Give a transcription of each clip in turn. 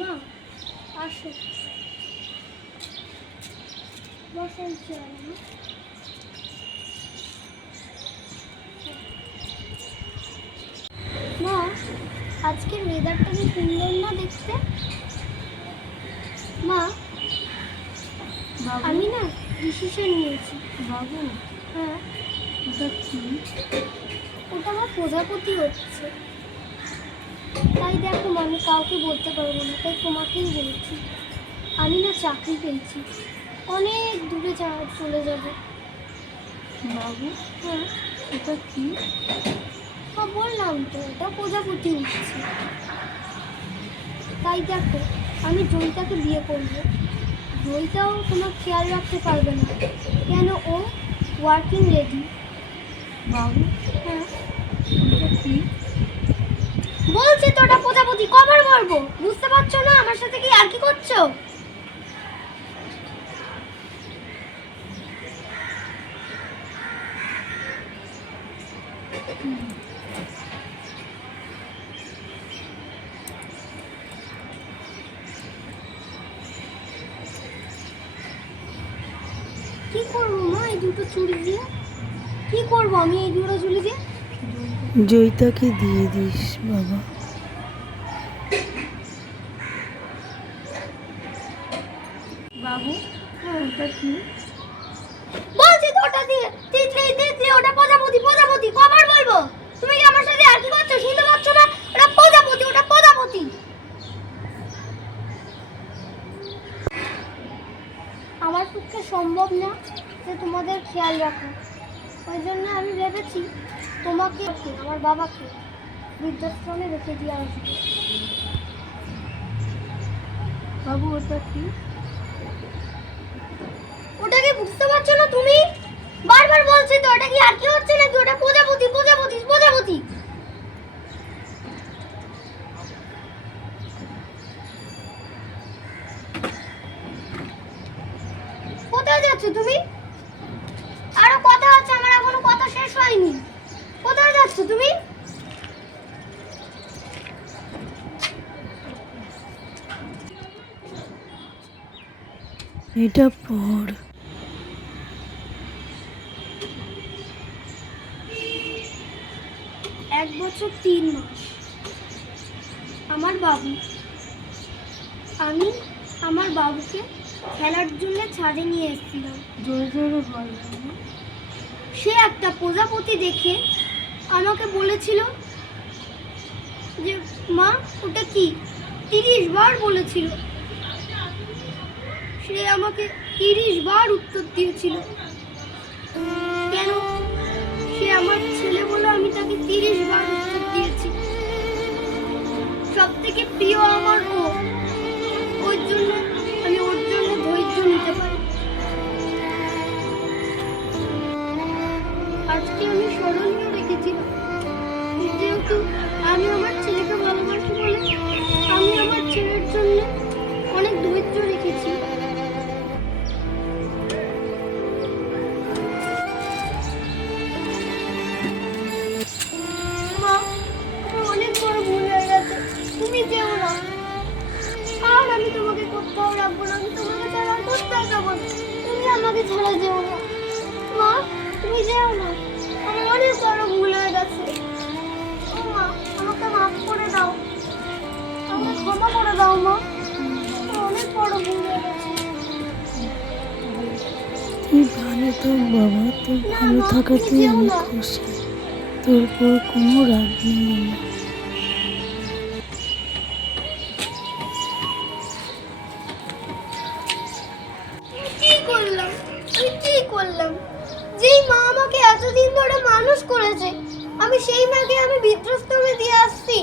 মা আসো, বসাই চেয়ারে মা। মা আজকের ওয়েদারটা কি সুন্দর না দেখতে? মা আমি না ডিসিশন নিয়েছি। বাবু, হ্যাঁ, ওটা কি? ওটা আমার প্রজাপতি হচ্ছে। তাই দেখো মা, আমি কাউকে বলতে পারবো না, তাই তোমাকেই বলছি। আমি না চাকরি পেয়েছি, অনেক দূরে চলে যাবো। বাবু, হ্যাঁ, ওটা কি? বললাম তো, এটা প্রজাপতি উঠছে। তাই দেখো, আমি জয়িতাকে বিয়ে করবো। জয়িতাও তোমার খেয়াল রাখতে পারবে না, কেন ও ওয়ার্কিং লেডি। বাবু, হ্যাঁ ওটা কি? বলছি তো, ওটা প্রজাপতি। কবার বলবো, বুঝতে পারছো না? আমার সাথে কি আর কি করছো? কি করবো মা এই দুটো চুড়ি দিয়ে? কি করবো আমি এই দুটো চুড়ি দিয়ে? জয়িতাকে দিয়ে দিস বাবা। বাবু, ওটা কি? বলছি তো, ওটা দিয়ে তিতলি তিতলি, ওটা প্রজাপতি প্রজাপতি। কবার বলবো? তুমি কি আমার সাথে আর কি করছো? শুনতে পাচ্ছ না? ওটা প্রজাপতি, ওটা প্রজাপতি। আমার পক্ষে সম্ভব না যে তোমাদের খেয়াল রাখা। ওই জন্য আমি ভেবেছি তোমাকে, আমার বাবাকে বৃদ্ধাশ্রমে রেখে দিয়ে আসবো। বাবু, ওটা কি? ওটাকে বুঝতে পারছো না তুমি? বারবার বলছি তো, ওটা কি আর কি হচ্ছে নাকি? ওটা প্রজাপতি প্রজাপতি প্রজাপতি। কোথায় যাচ্ছ তুমি? আরো কথা আছে, আমার এখনো কথা শেষ হয়নি। কোথায় যাচ্ছ তুমি? এটা পড়। 1 বছর 3 মাস। আমার বাবু। আমি আমার বাবুকে খেলার জন্য ছাদে নিয়ে এসেছিলাম। জোরে জোরে বল। সে একটা প্রজাপতি দেখে আমাকে বলেছিল যে মা ওটা কি, 30 বার বলেছিল। সে আমাকে 30 বার উত্তর দিয়েছিল। কেন? সে আমার ছেলে বলে আমি তাকে 30 বার উত্তর দিয়েছি। সব থেকে প্রিয় আমার ও, ওই জন্য আমি ওর জন্য ধৈর্য নিতে পারি। আজকে আমি স্মরণীয় রেখেছিলাম, যেহেতু আমি আমার ছেলেকে ভালোবাসি বলে আমি আমার ছেলের জন্য অনেক ধৈর্য রেখেছি। মা, আমার অনেক বড় ভুল হয়ে গেছে, তুমি যেও না। আর আমি তোমাকে কোথাও রাখবো না, আমি তোমাকে ছাড়া কোথাও যাবো না। তুমি আমাকে ছাড়া যেও না মা, তুমি যেও না। আমার অনেক বড় ভুল হয়ে গেছে। ও মা, আমাকে মাফ করে দাও, আমাকে ক্ষমা করে দাও মা। আমার অনেক বড় ভুল হয়ে গেছে। তুই ভালো থাক বাবা, তোর না ভালো মা, থাকাতেই তুমি যেও আমি না। খুশি। তোর উপর কোনো রাগ নেই আমার। কি করলাম আমি, কি করলাম? যেই মা আমাকে এতদিন ধরে মানুষ করেছে, আমি সেই মাকে আমি বৃদ্ধাশ্রমে দিয়ে আসছি।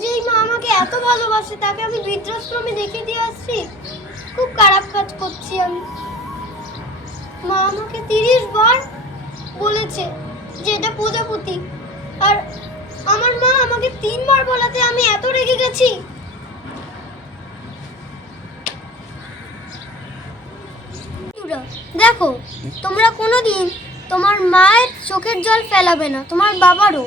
যেই মা আমাকে এত ভালোবাসে তাকে আমি বৃদ্ধাশ্রমে রেখে দিয়ে আসছি। খুব খারাপ কাজ করছি আমি। মা আমাকে 30 বার বলেছে যে এটা প্রজাপতি, আর আমার মা আমাকে 3 বার বলাতে আমি এত রেগে গেছি। দেখো, তোমরা কোনোদিন তোমার মায়ের চোখের জল ফেলাবে না, তোমার বাবারও।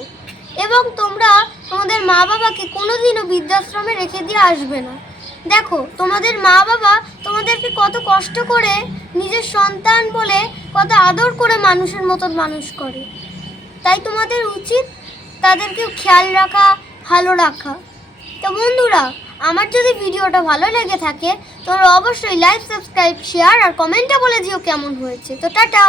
এবং তোমরা তোমাদের মা বাবাকে কোনোদিনও বৃদ্ধাশ্রমে রেখে দিয়ে আসবে না। দেখো তোমাদের মা বাবা তোমাদেরকে কত কষ্ট করে নিজের সন্তান বলে কত আদর করে মানুষের মতন মানুষ করে, তাই তোমাদের উচিত তাদেরকে খেয়াল রাখা, ভালো রাখা। তো বন্ধুরা, আমার যদি ভিডিওটা ভালো লেগে থাকে তোমরা অবশ্যই লাইক, সাবস্ক্রাইব, শেয়ার আর কমেন্টে বলে দিও কেমন হয়েছে। তো টাটা।